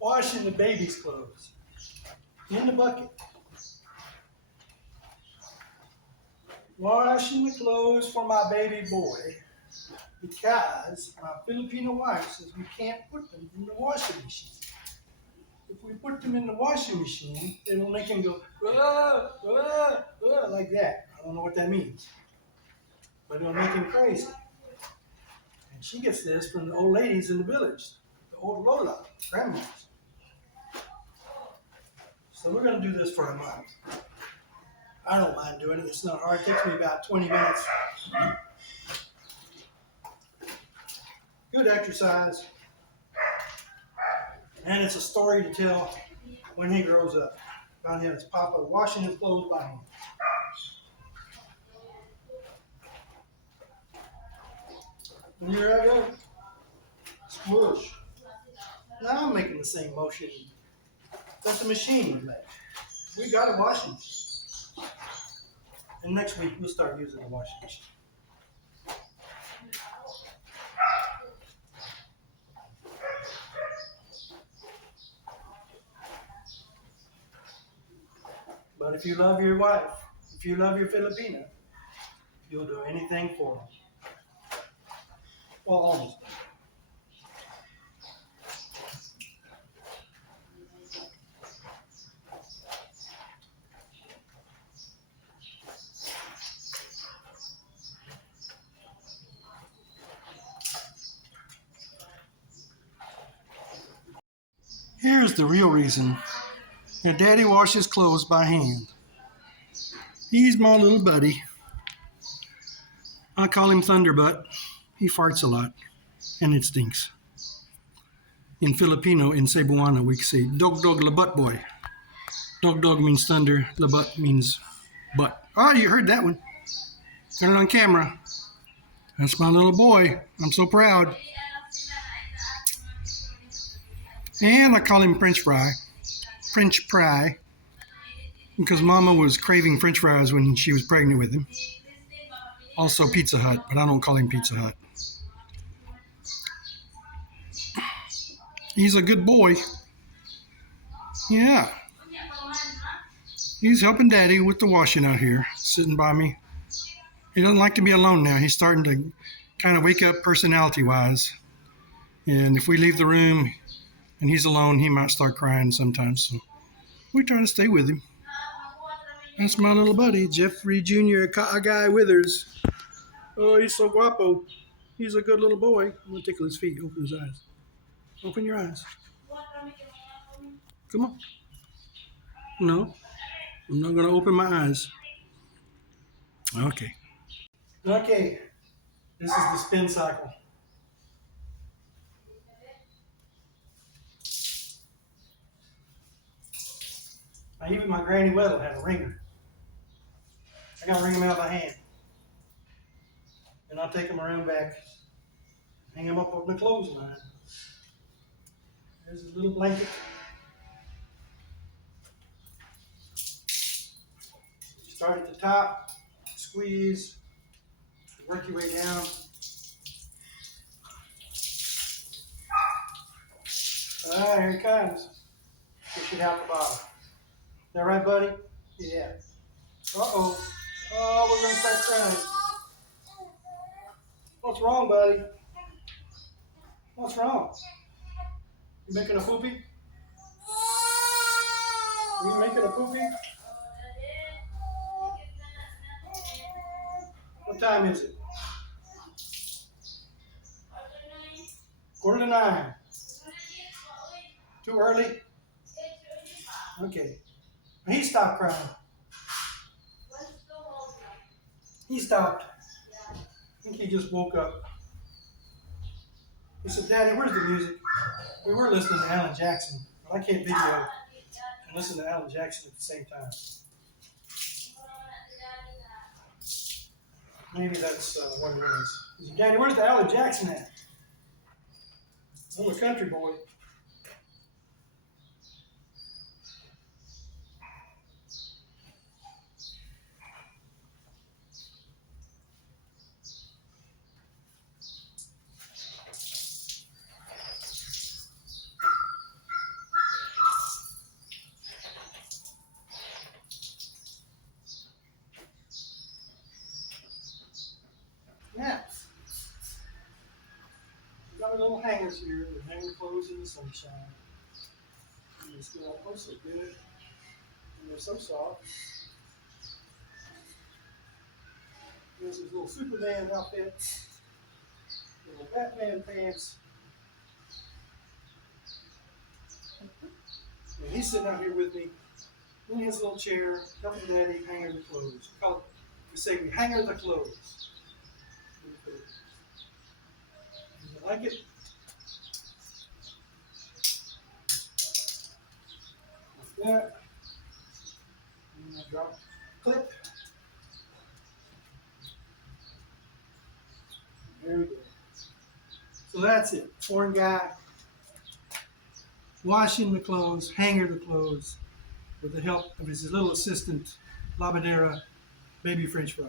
washing the baby's clothes in the bucket. Washing the clothes for my baby boy because my Filipino wife says we can't put them in the washing machine. If we put them in the washing machine, it'll make him go, like that. I don't know what that means, but it'll make him crazy. And she gets this from the old ladies in the village, the old Lola, grandmas. So we're going to do this for a month. I don't mind doing it. It's not hard. It takes me about 20 minutes. Good exercise. And it's a story to tell when he grows up about his papa washing his clothes by hand. And here I go. Swoosh. Now I'm making the same motion that the machine would make. We got a washing machine. And next week we'll start using the washing machine. But if you love your wife, if you love your Filipina, you'll do anything for them. Well, almost. Here's the real reason that Daddy washes clothes by hand. He's my little buddy. I call him Thunderbutt. He farts a lot, and it stinks. In Filipino, in Cebuano, we say, Dog Dog Labat Boy. Dog Dog means thunder, Labat means butt. Oh, you heard that one. Got it on camera. That's my little boy. I'm so proud. And I call him French Fry. French Fry. Because Mama was craving French fries when she was pregnant with him. Also Pizza Hut, but I don't call him Pizza Hut. He's a good boy. Yeah. He's helping Daddy with the washing out here, sitting by me. He doesn't like to be alone now. He's starting to kind of wake up personality-wise. And if we leave the room and he's alone, he might start crying sometimes. So we try to stay with him. That's my little buddy, Jeffrey Jr. Guy Withers. Oh, he's so guapo. He's a good little boy. I'm going to tickle his feet. Open his eyes. Open your eyes. Come on. No, I'm not going to open my eyes. Okay. Okay. This is the spin cycle. Now, even my Granny Weddle had a ringer. I got to wring them out by hand. And I'll take them around back, hang them up on the clothesline. There's a little blanket. Start at the top, squeeze, work your way down. All right, here it comes. Push it out the bottom. Is that right, buddy? Yeah. Uh-oh. Oh, we're going to start crying. What's wrong, buddy? What's wrong? You making a poopy? Are you making a poopy? What time is it? 8:45. Too early? Okay. He stopped crying. He stopped. I think he just woke up. He said, Daddy, where's the music? We were listening to Alan Jackson, but I can't video and listen to Alan Jackson at the same time. Maybe that's what it is. He said, Daddy, where's the Alan Jackson at? I'm a country boy. got our little hangers here. They're hanging clothes in the sunshine. And they smell oh so good. And they're so soft. There's his little Superman outfit. Little Batman pants. And he's sitting out here with me in his little chair, helping Daddy hanger the clothes. We say we hanger the clothes. You like it? Like that. And I drop the clip. There we go. So that's it. Foreign guy washing the clothes, hanger the clothes with the help of his little assistant, Labadera Baby French Fry.